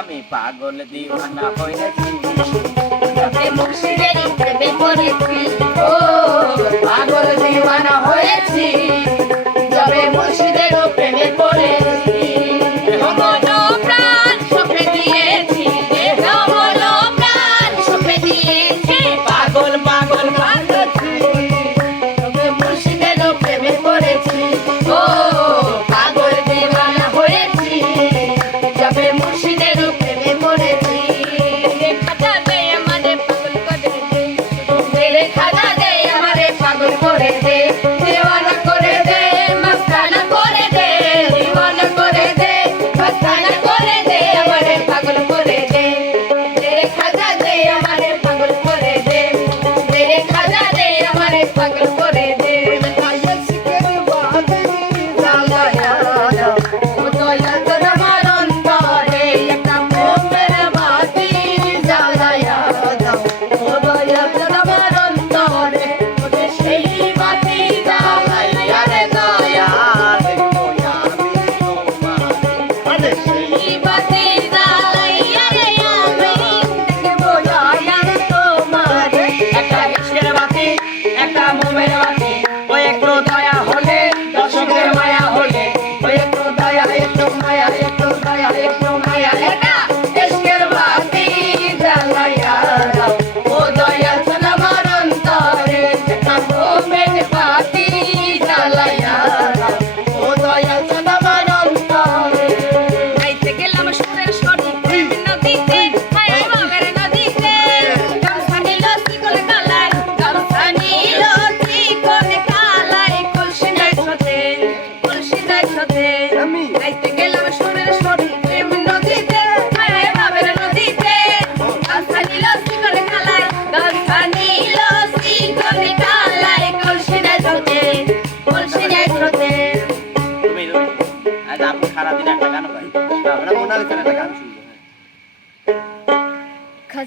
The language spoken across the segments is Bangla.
আমি পাগল দিওয়ানা হয়েছি। মুর্শিদের প্রেমে পড়েছি ও পাগল দিওয়ানা হয়েছি।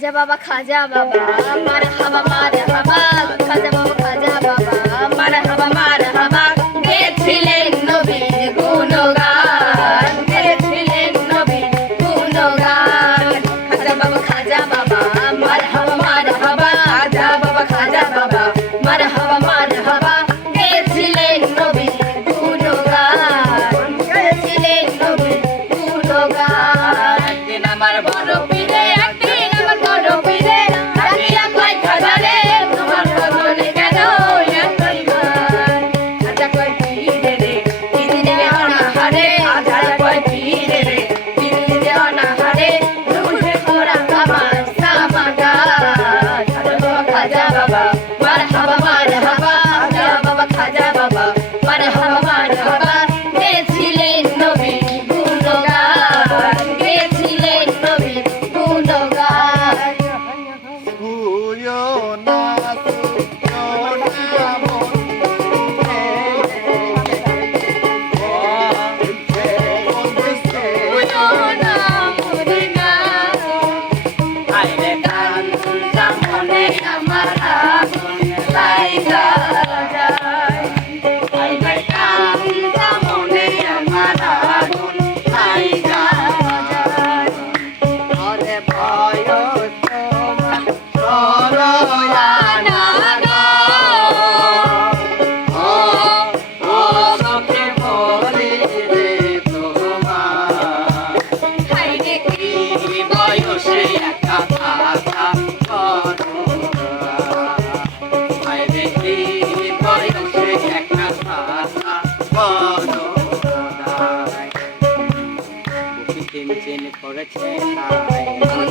খাজা বাবা খাজা বাবা মার হাবা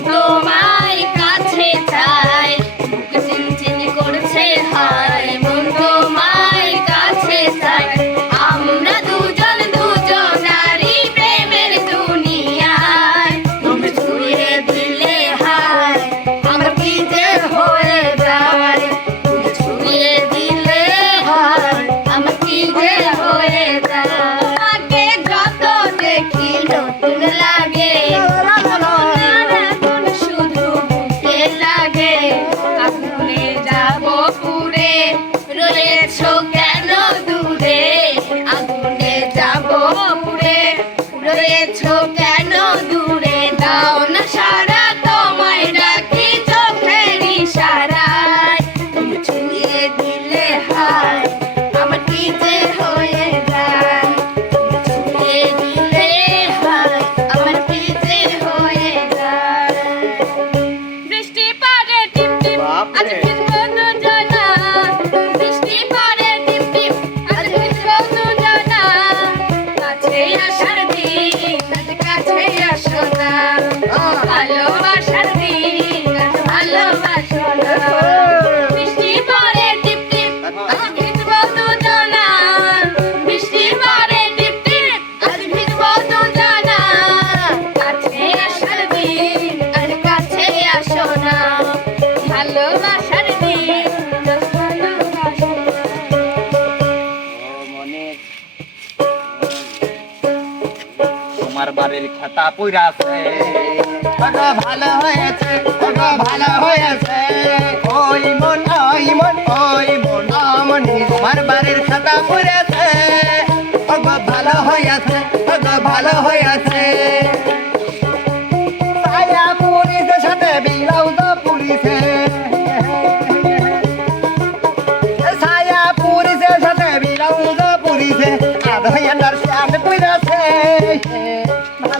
তোমার কাছে চিনচিন করছে হায়, মন কাছে চাই। আমরা দুজন দুজন নারী প্রেমের দুনিয়ায়, তুমি ছুঁয়ে দিলে হায়, আমার হয়ে যায়? তুমি দিলে হায়, আমার হয়ে যায়? it's hope. তোমার বাড়ির খাতা পুরা ভালো হয়েছে, ওগো ভালো হয়েছে। ওই মন ওই মন ওই মন তোমার বাড়ির খাতা ভালো হয়েছে ভালো হয়েছে।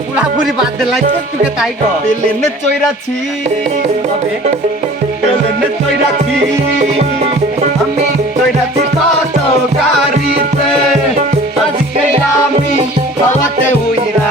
পুরাপুরি বাদ দে লাগছে তোকে তাই কর লেনে চইরাছি লেনে চইরাছি আমি চইরাছি কত গাড়িতে আজকে আমি খাওয়াতে উইরা।